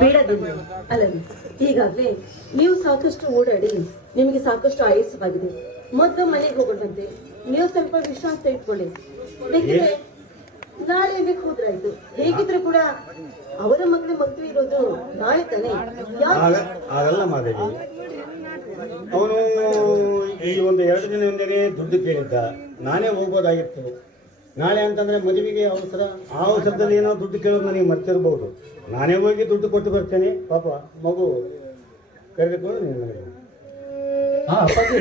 ಬೇಡದಿಲ್ಲ ಅಲ್ಲಲ್ಲಿ. ಈಗಾಗಲೇ ನೀವು ಸಾಕಷ್ಟು ಓಡಾಡಿ ನಿಮಗೆ ಸಾಕಷ್ಟು ಆಯಾಸವಾಗಿದೆ. ಮೊದಲು ಮನೆಗೆ ಹೋಗೋದಂತೆ. ನೀವು ಸ್ವಲ್ಪ ವಿಶ್ರಾಂತಿ ತೆಗೆದುಕೊಳ್ಳಿ. ಬೇಕಿದ್ರೆ ನಾಳೆ ಬೇಕು ಹೋದ್ರಾಯ್ತು. ಹೇಗಿದ್ರು ಕೂಡ ಅವರ ಮದುವೆ ಇರೋದು ನಾಳೆ ತಾನೆ. ಆಗಲ್ಲ ಮಾದೇವಿ, ಅವನು ಈ ಒಂದು 2 ದಿನ ಹಿಂದೆನೇ ದುಡ್ಡು ಕೇಳಿದ್ದ. ನಾನೇ ಹೋಗ್ಬೋದಾಗಿತ್ತು. ನಾಳೆ ಅಂತಂದ್ರೆ ಮದುವೆಗೆ ಅವಸರ, ಆ ಅವಸರದಲ್ಲಿ ಏನೋ ದುಡ್ಡು ಕೇಳೋದು ನನಗೆ ಮರ್ತಿರ್ಬೋದು. ನಾನೇ ಹೋಗಿ ದುಡ್ಡು ಕೊಟ್ಟು ಬರ್ತೇನೆ. ಪಾಪ ಮಗು ಕರೆದುಕೊಂಡು ನೀನು ನನಗೆ. ಅಪ್ಪಾಜಿ,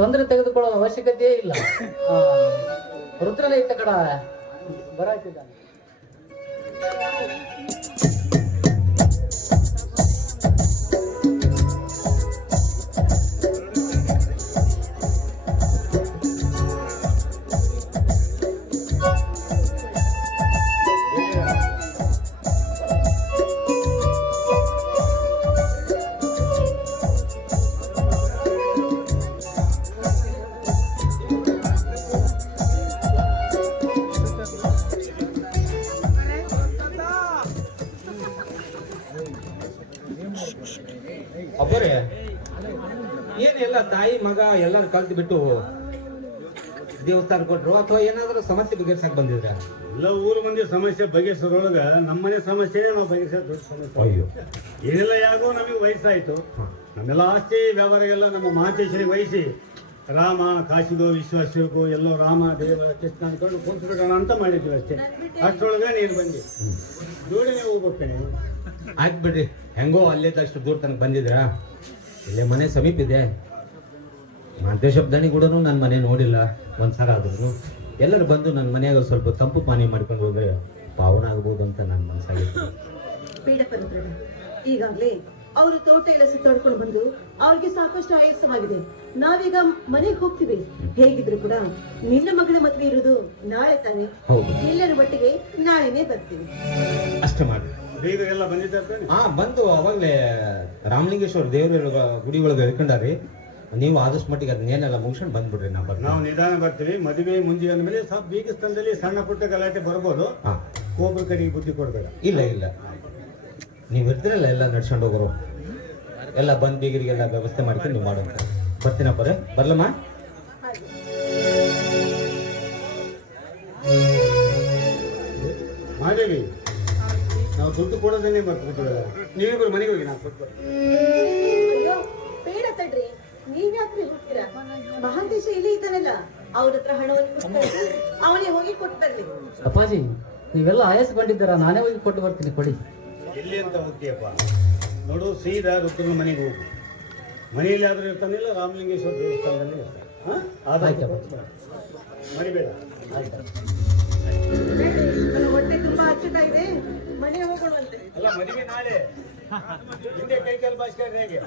ತೊಂದರೆ ತೆಗೆದುಕೊಳ್ಳೋ ಅವಶ್ಯಕತೆಯೇ ಇಲ್ಲ. ರುದ್ರನ ಇತ್ತ ಕಡ ಬರಾಯ್ತಿದ್ದಾನೆ. ಅಬ್ಬರೇ, ಏನೆಲ್ಲ ತಾಯಿ ಮಗ ಎಲ್ಲರೂ ಕಲ್ತು ಬಿಟ್ಟು ದೇವಸ್ಥಾನ ಕೊಟ್ರು ಅಥವಾ ಏನಾದ್ರೂ ಸಮಸ್ಯೆ ಬಗೆಹರಿಸಕ್ ಬಂದಿದ್ರ? ಎಲ್ಲ ಊರು ಮಂದಿ ಸಮಸ್ಯೆ ಬಗೆಹರಿಸೋದ್ರೊಳಗ ನಮ್ಮನೆ ಸಮಸ್ಯೆನೇ ನಾವು ಬಗೆಹರಿಸೋ ದೊಡ್ಡ ಸಮಸ್ಯೆ. ಅಯ್ಯೋ, ಏನೆಲ್ಲ ಯಾಕೋ ನಮಗೆ ವಯಸ್ಸಾಯ್ತು. ನಮ್ಮೆಲ್ಲ ಆಸ್ತಿ ವ್ಯವಹಾರ ಎಲ್ಲ ನಮ್ಮ ಮಹಾಂತೇಶ್ವರಿಗೆ ವಹಿಸಿ ರಾಮ ಕಾಶಿಗೋ ವಿಶ್ವಾಸಕ್ಕೋ ಎಲ್ಲೋ ರಾಮ ದೇವರ ಕೃಷ್ಣ ಅಂದ್ಕೊಂಡು ಕೂತ್ಬಿಡೋಣ ಅಂತ ಮಾಡಿದ್ವಿ ಅಷ್ಟೇ. ಅಷ್ಟರೊಳಗ ನೀನು ಬಂದಿ ದೂರನೇ ಹೋಗ್ಬೇಕೇನೆ. ಆಯ್ತು ಬಿಡ್ರಿ, ಹೆಂಗೋ ಅಲ್ಲಿದ್ದಷ್ಟು ದೂರ ತನಕ ಬಂದಿದ್ರ. ಇಲ್ಲೇ ಮನೆ ಸಮೀಪ ಇದೆ. ಮಾಂತೇಶಬ್ದಾನಿ ಕೂಡ ನನ್ನ ಮನೆ ನೋಡಿಲ್ಲ ಒಂದ್ಸಲ ಆದ್ರೂ. ಎಲ್ಲರೂ ಬಂದು ನನ್ನ ಮನೆಯಾಗ ಸ್ವಲ್ಪ ತಂಪು ಪಾನೀಯ ಮಾಡ್ಕೊಂಡು ಹೋದ್ರೆ ಪಾವನ ಆಗ್ಬೋದು ಅಂತ ನನ್ನ ಮನಸ್ಸಾಗಿತ್ತು. ಬೇಡಪ್ಪ ರುದ್ರಣ್ಣ, ಈಗಾಗಲೇ ಅವರು ತೋಟ ಎಲ್ಲ ಸುತ್ತಾಡ್ಕೊಂಡು ಬಂದು ಅವ್ರಿಗೆ ಸಾಕಷ್ಟು ಆಯಾಸವಾಗಿದೆ. ನಾವೀಗ ಮನೆಗೆ ಹೋಗ್ತೀವಿ. ಹೇಗಿದ್ರು ಕೂಡ ನಿನ್ನ ಮಗಳ ಮದುವೆ ಇರೋದು ನಾಳೆ ತಾನೆ. ಹೌದು, ಎಲ್ಲರ ಮಟ್ಟಿಗೆ ನಾಳೆನೇ ಬರ್ತೀವಿ. ಅಷ್ಟ ಮಾಡಿ. ಈಗ ಎಲ್ಲ ಬಂದಿದ್ದಾರೆ. ಬಂದು ಅವಾಗಲೇ ರಾಮಲಿಂಗೇಶ್ವರ ದೇವರ ಗುಡಿ ಒಳಗೆ ಹೇಳ್ಕೊಂಡಾರಿ. ನೀವು ಆದಷ್ಟು ಮಟ್ಟಿಗೆ ಅದನ್ನೇನೆಲ್ಲ ಮುಗಿಸ್ಕೊಂಡು ಬಂದ್ಬಿಡ್ರಿ. ನಾವು ನಿಧಾನ ಬರ್ತೀವಿ. ಮದುವೆ ಮುಂಜಿ ಅಂದ್ಮೇಲೆ ಸ್ವಲ್ಪ ಬೀಗ ಸ್ಥಳದಲ್ಲಿ ಸಣ್ಣ ಪುಟ್ಟ ಗಲಾಟೆ ಬರ್ಬೋದು. ಒಬ್ಬರ ಕಡೆಗೆ ಬುದ್ಧಿ ಕೊಡ್ಬೇಡ. ಇಲ್ಲ ಇಲ್ಲ, ನೀವು ಇರ್ತೀರಲ್ಲ ಎಲ್ಲ ನಡ್ಸ್ಕೊಂಡು ಹೋಗೋರು. ಎಲ್ಲ ಬಂದ್ ಬೀಗರಿಗೆಲ್ಲ ವ್ಯವಸ್ಥೆ ಮಾಡ್ಕೊಂಡು ನೀವು ಮಾಡೋಣ. ಬರ್ತೀನಪ್ಪ, ಬರ್ಲಮ್ಮ. ಮಾದೇವಿ, ನಾವು ದುಡ್ಡು ಕೊಡೋದನ್ನೇ ಬರ್ತಿದ್ದೀವಲ್ಲ. ನೀವಿಬ್ರು ಮನೆಗೆ ಹೋಗಿ ನಾವು ಕೊಟ್ಟು ಬೇಡ ತಡ್ರಿ, ನೀವ್ಯಾಕ್ರಿ ಹೋಗ್ತೀರಾ? ಮಹಾಂತೇಶ ಇಲ್ಲಿ ಇದ್ದಾನಲ್ಲ, ಅವ್ರ ಹತ್ರ ಹಣವನ್ನು ಕೊಟ್ಟು ಅವನಿಗೆ ಹೋಗಿ ಕೊಟ್ಟು ಬರ್ಲಿ. ಅಪ್ಪಾಜಿ, ನೀವೆಲ್ಲ ಆಯಾಸಗೊಂಡಿದ್ದೀರಾ, ನಾನೇ ಹೋಗಿ ಕೊಟ್ಟು ಬರ್ತೀನಿ, ಕೊಡಿ. ಎಲ್ಲಿ ಅಂತ ಹೋಗ್ತೀಯಪ್ಪ? ನೋಡು, ಸೀದಾ ರುದ್ರನ ಮನೆಗೆ ಹೋಗು. ಮನೆಯಲ್ಲಿ ಆದ್ರೂ ಇರ್ತಾನಿಲ್ಲ, ರಾಮಲಿಂಗೇಶ್ವರ ದೇವಸ್ಥಾನದಲ್ಲಿ ಇರ್ತಾನೆ. ಮರಿಬೇಡ. ನನ್ನ ಹೊಟ್ಟೆ ತುಂಬಾ ಹಚ್ಚುತ್ತಾ ಇದೆ, ಮನೆ ಹೋಗೋಣಂತೆ. ಅಲ್ಲ, ಮದುವೆ ನಾಳೆ. ಹಿಂದೆ ಕೈ ಕಾಲು ಬಾಸ್ಕರ್ ಹೇಗೆ?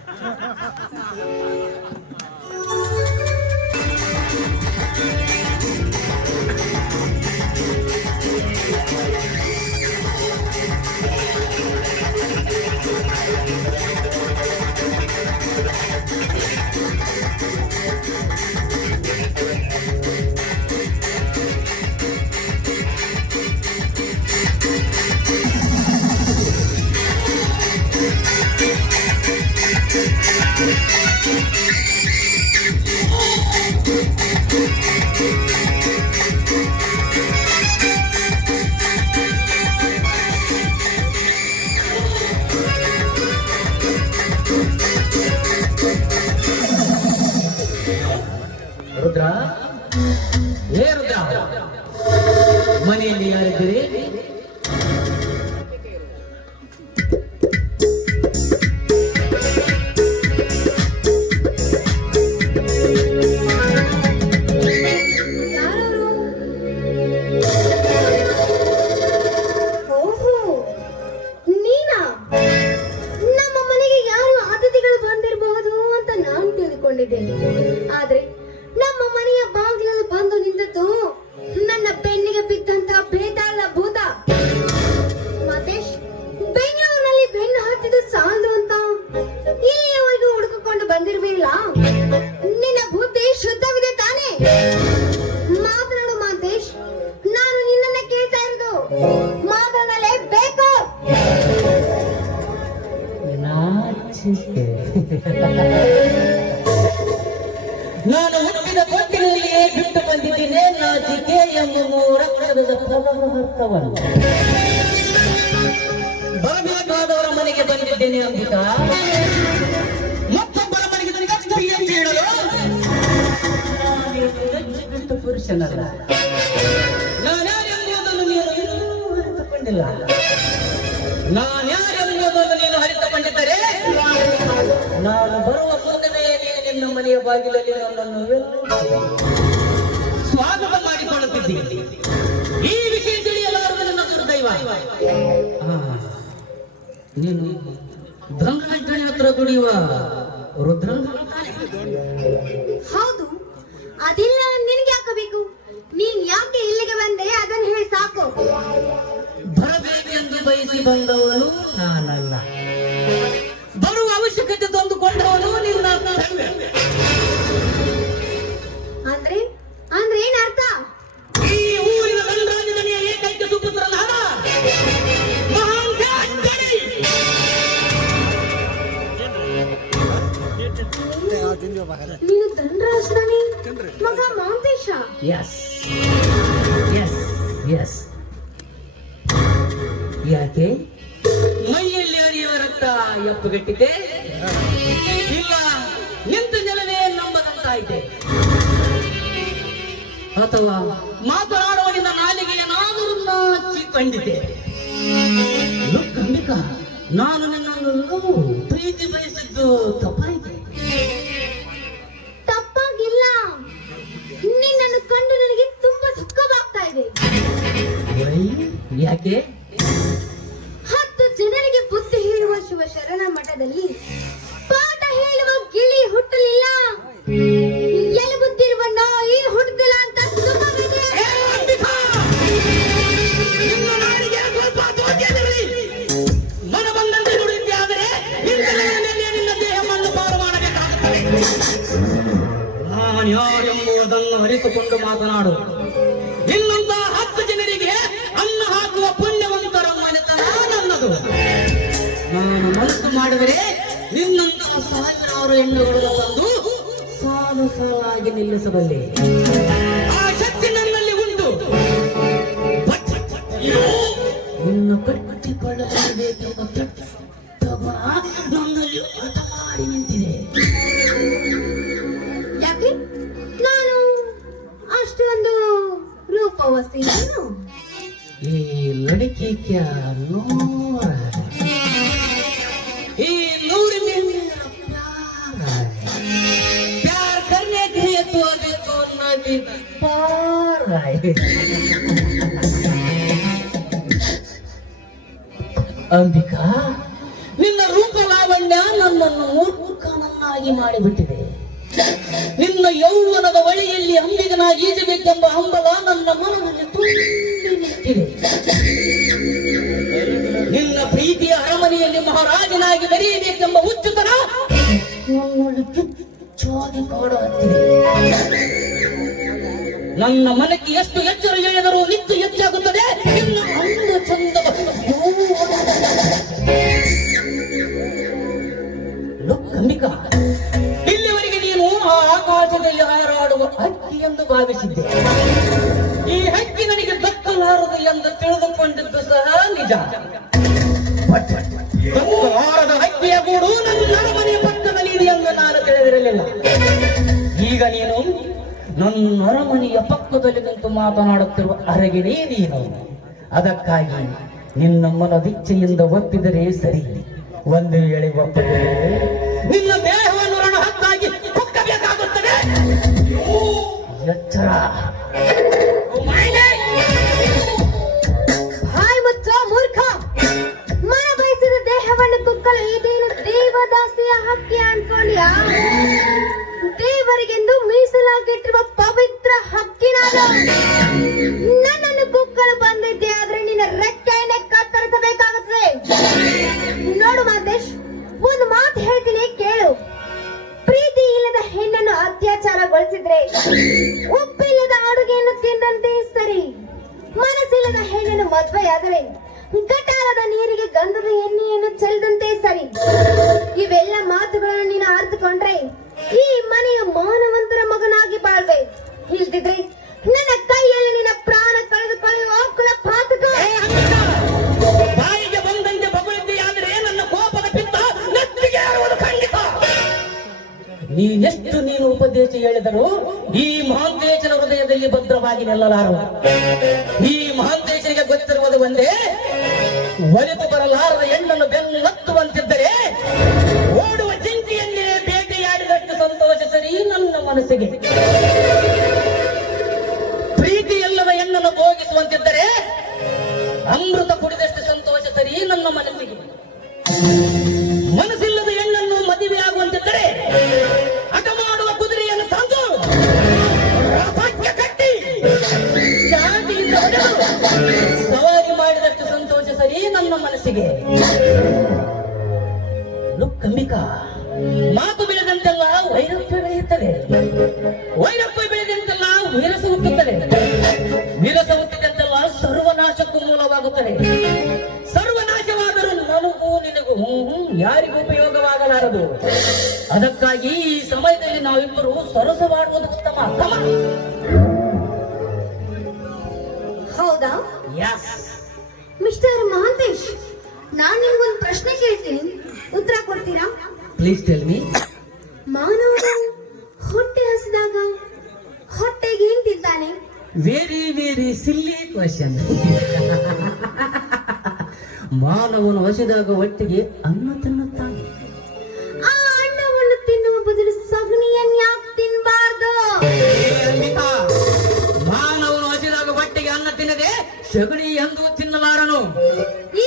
ನಾಚಿಕೆ. ನಾನು ಹುಟ್ಟಿದ ಕೊಟ್ಟಿನಲ್ಲಿಯೇ ಬಿಟ್ಟು ಬಂದಿದ್ದೇನೆ ನಾಚಿಕೆ ಎಂಬ ಮೂರಕ್ಷರದ ಪದಾರ್ಥವನ್ನು. ಬರಬೇಕಾದವರ ಮನೆಗೆ ಬಂದಿದ್ದೇನೆ ಅಂಬಿಕಾ. ಮತ್ತೊಬ್ಬರ ಮನೆಗೆ ನನಗೆ ಅಂತ ಹೇಳಲು ಬಿಟ್ಟು ಪುರುಷನಲ್ಲ. ನಾನ್ಯಾರೆಂಬುದನ್ನು ನೀನು ಇನ್ನೂ ಅರಿತುಕೊಂಡಿಲ್ಲ. ನಾನ್ಯಾರೆಂಬುದನ್ನು ನೀನು ಅರಿತುಕೊಂಡಿದ್ದರೆ ನಾನು ಬರುವ ಮುಂದೆಯೇ ನೀನು ನಿನ್ನ ಮನೆಯ ಬಾಗಿಲಲ್ಲಿ ನನ್ನನ್ನು ಸ್ವಾಗತ ಮಾಡಿಕೊಳ್ಳುತ್ತಿದ್ದೀನಿ. ಈ ವಿಷಯ ತಿಳಿಯಲಾರದು ನನ್ನ ದುರ್ದೈವ. ನೀನು ಧನ್ವಂತರಿ ಹತ್ರ ದುಡಿಯುವ ರುದ್ರ? ಹೌದು, ಅದೆಲ್ಲ ನಿನಗೆ ಹಾಕಬೇಕು. ನೀನ್ ಯಾಕೆ ಇಲ್ಲಿಗೆ ಬಂದೆ ಅದನ್ನು ಹೇಳಿ ಸಾಕು. ಬರಬೇಕೆಂದು ಬಯಸಿ ಬಂದವನು ನಾನಲ್ಲ. ಬರುವ ಅವಶ್ಯಕತೆ ತಂದುಕೊಂಡವನು ನಿನ್ನ ತಂದೆ. ಅಂದ್ರೆ ಅಂದ್ರೆ ಏನ್ ಅರ್ಥ? ಈ ಊರಿನ ಗಣರಾಜನೆಯ ಏಕೈಕ ಸುಪುತ್ರನಾದ ಮಹಾನ್ ತ್ಯಾಗಣಿ. ನೀನು ಧನರಾಜಧಾನಿ ಮಗ ಮೌಂತೇಶ. S S S. ಯಾಕೆ ಮೈಯಲ್ಲಿ ಹರಿಯುವ ರಕ್ತ ಎಪ್ಪುಗಟ್ಟಿದೆ? ಇಲ್ಲ, ನಿಂತ ನೆಲವೇ ನಂಬದಂತಾಯಿತೆ. ಅಥವಾ ಮಾತನಾಡುವ ನಿನ್ನ ನಾಲಿಗೆ ಏನಾದರೂ ನಾಚಿಕೊಂಡಿದೆ? ಅಂಬಿಕಾ, ನಾನು ನಿನ್ನನ್ನು ಪ್ರೀತಿ ಬಯಸಿದ್ದು ತಪ್ಪಾಯಿತೆ? ತಪ್ಪಾಗಿಲ್ಲ. ನಿನ್ನನ್ನು ಕಂಡು ನನಗೆ ತುಂಬಾ ದುಃಖವಾಗ್ತಾ ಇದೆ. ಯಾಕೆ? 10 ಜನರಿಗೆ ಬುದ್ಧಿ ಹೇಳುವ ಶಿವಶರಣ ಮಠದಲ್ಲಿ ಪಾಠ ಹೇಳುವ ಗಿಳಿ ಹುಟ್ಟಲಿಲ್ಲ. ಎಲುಬುತ್ತಿರುವ ನಾಯಿ ಹುಟ್ಟಲಿಲ್ಲ ಅಂತ ಸುಮ್ಮನಿದೆ. ಮನ ಬಂದಂತೆ ನುಡಿದ್ದೆ, ಆದರೆ ನಿನ್ನ ದೇಹವನ್ನು ಪಾರು ಮಾಡಬೇಕಾಗುತ್ತದೆ. ನಾನು ಯಾರೆಂಬುದನ್ನು ಅರಿತುಕೊಂಡು ಮಾತನಾಡು. ನಿನ್ನಂತ 10 ಜನರಿಗೆ ಅನ್ನ ಹಾಕುವ ಪುಣ್ಯವಂತರ ಮನೆತನ ನನ್ನದು. ನಾನು ಮನಸ್ಸು ಮಾಡಿದರೆ ನಿನ್ನಂತ 1000 ಹೆಣ್ಣುಗಳನ್ನು ತಂದು ಸಾಲು ಸಾಲಾಗಿ ನಿಲ್ಲಿಸಬಲ್ಲೆ. ಆ ಶಕ್ತಿ ನನ್ನಲ್ಲಿ ಉಂಟು. ನಿನ್ನ ಕಟ್ಟಿಕೊಳ್ಳಬೇಕೆಂಬ ಕೆಟ್ಟ ಗುಣ ನನ್ನಲ್ಲಿ ಹಠ ಮಾಡಿ ನಿಂತಿದೆ. ಯಾಕೆ? ನಾನು ಅಷ್ಟೊಂದು ರೂಪವಸಿಯನ್ನು ಈ ಲड़की क्या नूर है, ये नूर में मेरा प्यार है, प्यार करने के लिए तो अभी तो नदी पार है. ಅಂಬಿಕಾ, ನಿನ್ನ ರೂಪ ಲಾವಣ್ಯ ನನ್ನನ್ನು ಮೂರ್ಖನನ್ನಾಗಿ ಮಾಡಿಬಿಟ್ಟಿದೆ. ನಿನ್ನ ಯೌವನದ ಬಳಿಯಲ್ಲಿ ಅಂಬಿಗನಾಗಿ ಈಜಬೇಕೆಂಬ ಹಂಬಲ ನನ್ನ ಮನದಲ್ಲಿ ತುಂಬಿ ನಿಂತಿದೆ. ನಿನ್ನ ಪ್ರೀತಿಯ ಅರಮನೆಯಲ್ಲಿ ಮಹಾರಾಜನಾಗಿ ಮೆರೆಯಬೇಕೆಂಬ ಹುಚ್ಚುತನ ನನ್ನಲ್ಲಿ ಕಿಚ್ಚಾಗಿ ಕಾಡುತ್ತಿದೆ. ನನ್ನ ಮನಕ್ಕೆ ಎಷ್ಟು ಎಚ್ಚರ ಹೇಳಿದರೂ ನಿತ್ಯ ಹೆಚ್ಚಾಗುತ್ತದೆ ನಿನ್ನ ಅಂದ ಚಂದ. ಅಂಬಿಕಾ, ಇಲ್ಲಿವರೆಗೆ ನೀನು ಆ ಆಕಾಶದಲ್ಲಿ ಹಾರಾಡುವ ಹಕ್ಕಿ ಎಂದು ಭಾವಿಸಿದ್ದೆ. ಈ ಹಕ್ಕಿ ನನಗೆ ದಕ್ಕಲಾರದು ಎಂದು ತಿಳಿದುಕೊಂಡಿದ್ದು ಸಹ ನಿಜ. ದಕ್ಕಲಾರದ ಹಕ್ಕಿಯ ಗೂಡು ನನ್ನ ಅರಮನೆಯ ಪಕ್ಕದಲ್ಲಿ ಇದೆ ಎಂದು ನಾನು ತಿಳಿದಿರಲಿಲ್ಲ. ಈಗ ನೀನು ನನ್ನ ಅರಮನೆಯ ಪಕ್ಕದಲ್ಲಿ ನಿಂತು ಮಾತನಾಡುತ್ತಿರುವ ಅರಗಿಣಿ ನೀನು. ಅದಕ್ಕಾಗಿ ನಿನ್ನ ಮನದಿಚ್ಛೆಯಿಂದ ಒಪ್ಪಿದರೆ ಸರಿ. ಒಂದು ವೇಳೆ ಒಪ್ಪದೆ ನಿನ್ನ ದೇಹವನ್ನು ರಣ ಹತ್ತಾಗಿ ಕುಕ್ಕಬೇಕಾಗುತ್ತದೆ. ಎಚ್ಚರ. ಹಾಯ್ ಮುಚ್ಚ ಮೂರ್ಖ. ಮನ ಬಯಸಿದ ದೇಹವನ್ನು ಕುಕ್ಕಲು ಇದೇನು ದೇವದಾಸಿಯ ಹಕ್ಕಿ ಅನ್ಕೊಂಡ್ಯಾ? ದೇವರಿಗೆಂದು ಮೀಸಲಾಗಿಟ್ಟಿರುವ ಪವಿತ್ರ ಹಕ್ಕಿನಾದ ನನ್ನನ್ನು ಕುಕ್ಕಲು ಬಂದಿದ್ದೆ. ಆದ್ರೆ ನಿನ್ನ ರೆಕ್ಕೆಯನ್ನೇ ಕತ್ತರಿಸಬೇಕಾಗುತ್ತದೆ. ನೋಡು ಮಾದೇಶ್, ಒಂದು ಮಾತು ಹೇಳ್ತೀನಿ ಕೇಳು. ಪ್ರೀತಿ ಇಲ್ಲದ ಹೆಣ್ಣನ್ನು ಅತ್ಯಾಚಾರಗೊಳಿಸಿದ್ರೆ ಉಪ್ಪಿಲ್ಲದ ಅಡುಗೆಯನ್ನು ತಿಂದಂತೆ ಸರಿ. ಮನಸ್ಸಿಲ್ಲದ ಹೆಣ್ಣನ್ನು ಮದುವೆಯಾದರೆ ಗಟಾರದ ನೀರಿಗೆ ಗಂಧದ ಎಣ್ಣೆಯನ್ನು ಚೆಲ್ಲದಂತೆ ಸರಿ. ಇವೆಲ್ಲ ನೀನು ಉಪದೇಶ ಹೇಳಿದರು ಈ ಮಹಾಂತೇಶನ ಹೃದಯದಲ್ಲಿ ಭದ್ರವಾಗಿ ನಿಲ್ಲಲಾರು. ಈ ಮಹಾಂತೇಶನಿಗೆ ಗೊತ್ತಿರುವುದು ಒಂದೇ, ಒಲಿದು ಬರಲಾರದ ಹೆಣ್ಣನ್ನು ಬೆನ್ನತ್ತುವಂತಿದ್ದರೆ ಓಡುವ ಜಿಂಕೆಯನ್ನೇ ಬೇಟೆಯಾಡಿದಷ್ಟು ಸಂತೋಷ ಸರಿ ನನ್ನ ಮನಸ್ಸಿಗೆ. ಪ್ರೀತಿ ಎಲ್ಲದ ಹೆಣ್ಣನ್ನು ಭೋಗಿಸುವಂತಿದ್ದರೆ ಅಮೃತ ಕುಡಿದಷ್ಟು ಸಂತೋಷ ಸರಿ ನನ್ನ ಮನಸ್ಸಿಗೆ. ಮನಸ್ಸಿಲ್ಲದ ಹೆಣ್ಣನ್ನು ಮದುವೆ ಆಗುವಂತಿದ್ದರೆ ಹಠ ಮಾಡುವ ಕುದುರೆಯನ್ನು ತಂದು ರಥಕ್ಕೆ ಕಟ್ಟಿ ಚಾಟಿಯಿಂದ ಹೊಡೆದು ಸವಾರಿ ಮಾಡಿದಷ್ಟು ಸಂತೋಷ ಸರಿ ನನ್ನ ಮನಸ್ಸಿಗೆ. ಲುಕ್ಕಂಬಿಕಾ, ಮಾತು ಬೆಳೆದಂತೆಲ್ಲ ವೈರತ್ವ ಬೆಳೆಯುತ್ತದೆ, ವೈರತ್ವ ಬೆಳೆದಂತೆಲ್ಲ ವಿರಸ ಹುಟ್ಟುತ್ತದೆ, ವಿರಸ ಹುಟ್ಟಿದಂತೆಲ್ಲ ಸರ್ವನಾಶಕ್ಕೂ ಮೂಲವಾಗುತ್ತದೆ. ಸರ್ವನಾಶವಾದರೂ ನನಗೂ ನಿನಗೂ ಯಾರಿಗೂ ಉಪಯೋಗವಾಗಲಾರದು. ಅದಕ್ಕಾಗಿ ಈ ಸಮಯದಲ್ಲಿ ನಾವಿಬ್ಬರು ಸರಸವಾಡುವುದು ಉತ್ತಮ. ಹೌದಾ Yes. ಮಿಸ್ಟರ್ ಮಹಾಂತೇಶ್, ನಾನ್ ನಿಮ್ಗೊಂದು ಪ್ರಶ್ನೆ ಕೇಳ್ತೀನಿ, ಉತ್ತರ ಕೊಡ್ತೀರಾ? Please tell me. ಮಾನವನು ಹೊಟ್ಟೆ ಹಸಿದಾಗ ಹೊಟ್ಟೆಗೆ ಏನ್ ತಿಂತಾನೆ? ವೆರಿ ವೆರಿ ಸಿಲ್ಲಿ ಕ್ವಶನ್. ಮಾನವನು ಹಸಿದಾಗ ಹೊಟ್ಟೆಗೆ ಅನ್ನ ತಿನ್ನುತ್ತಾನೆ. ಆ ಅನ್ನವನ್ನು ತಿನ್ನುವ ಬದಲು ಸಗಣಿಯನ್ನು ಯಾಕೆ ತಿನ್ಬಾರ್ದು? ಮಾನವನು ಹಸಿದಾಗ ಹೊಟ್ಟೆಗೆ ಅನ್ನ ತಿನ್ನದೆ ಸಗಣಿ ಎಂದು ತಿನ್ನಲಾರನು.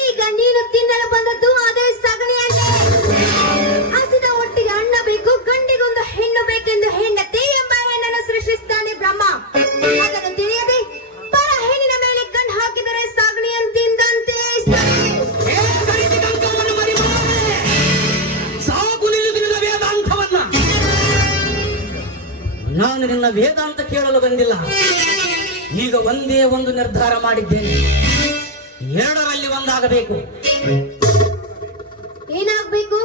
ಈಗ ನೀನು ತಿನ್ನಲು ಬಂದದ್ದು ಅದೇ ಸಗಣಿಯನ್ನೇ. ಹಸಿದ ಹೊಟ್ಟೆಗೆ ಅನ್ನ ಬೇಕು, ಗಂಡಿಗೊಂದು ಹೆಣ್ಣು ಬೇಕೆಂದು ಹೆಂಡತಿ ಎಂಬ ಹೆಣ್ಣನ್ನು ಸೃಷ್ಟಿಸ್ತಾನೆ ಬ್ರಹ್ಮ. ಅದನ್ನು ತಿಳಿಯದೆ ಪರ ಹೆಣ್ಣಿನ ಮೇಲೆ ಕಣ್ಣು ಹಾಕಿದರೆ ಸಗಣಿಯನ್ನು ತಿಂದಂತೆ. ಸಾಕು ನಿಲ್ಲಿಸಿದ ವೇದಾಂತವನ್ನ. ನಾನು ನಿನ್ನ ವೇದಾಂತ ಕೇಳಲು ಬಂದಿಲ್ಲ. ಈಗ ಒಂದೇ ಒಂದು ನಿರ್ಧಾರ ಮಾಡಿದ್ದೇನೆ, ಎರಡರಲ್ಲಿ ಒಂದಾಗಬೇಕು. ಏನಾಗ್ಬೇಕು?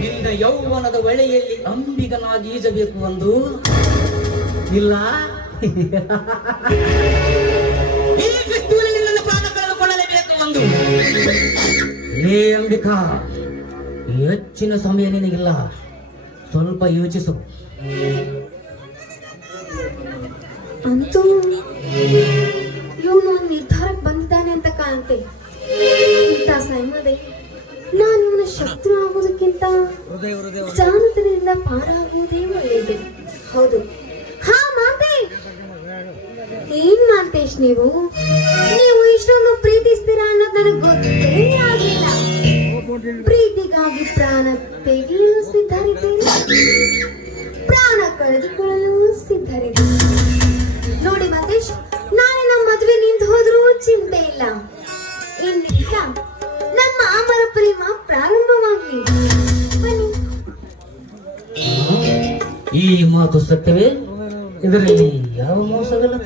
ನಿನ್ನ ಯೌವನದ ಒಳೆಯಲ್ಲಿ ಅಂಬಿಗನಾಗಿ ಈಜಬೇಕು ಒಂದು, ಇಲ್ಲ ಈ ಕ್ರಿಸ್ತುವಿನಲ್ಲಿ ನನ್ನ ಪ್ರಾಣ ಕಳೆದುಕೊಳ್ಳಲೇಬೇಕು ಒಂದು. ಲೇ ಅಂಬಿಕಾ, ಹೆಚ್ಚಿನ ಸಮಯ ನಿನಗಿಲ್ಲ, ಸ್ವಲ್ಪ ಯೋಚಿಸು. ಅಂತೂ ಇವನು ನಿರ್ಧಾರಕ್ಕೆ ಬಂದಿದ್ದಾನೆ ಅಂತ ಕಾಣುತ್ತೆ. ಇಂಥ ಸಮಯದಲ್ಲಿ ನಾನು ಇವನ ಶತ್ರು ಆಗೋದಕ್ಕಿಂತ ಜಾನತನದಿಂದ ಪಾರಾಗುವುದೇ ಒಳ್ಳೆಯದು. ಹೌದು. ಹಾ ಮಾತೇಶ್, ಏನ್ ಮಾತೇಶ್ ನೀವು ಇಷ್ಟೊಂದು ಪ್ರೀತಿಸ್ತೀರಾ ಅನ್ನೋದು ನನಗೆ ಗೊತ್ತೇ ಆಗಿಲ್ಲ. ಪ್ರೀತಿಗಾಗಿ ಪ್ರಾಣ ತೆಗೆಯಲು ಸಿದ್ಧರಿದ್ದೇನೆ, ಪ್ರಾಣ ಕಳೆದುಕೊಳ್ಳಲು ಸಿದ್ಧರಿದ್ದೇನೆ. ನೋಡಿ ಮಾತೇಶ್, ನಾಳೆ ನಮ್ಮ ಮದುವೆ ನಿಂತು ಹೋದ್ರೂ ಚಿಂತೆ ಇಲ್ಲ. ಇಂದಿನಿಂದ ನಮ್ಮ ಅಮರ ಪ್ರೇಮ ಪ್ರಾರಂಭವಾಗಲಿ. ಬನ್ನಿ. ಈ ಮಾತು ಸತ್ಯವೇ? ಇದರಲ್ಲಿ ಯಾವ ಮೋಸವಿಲ್ಲ.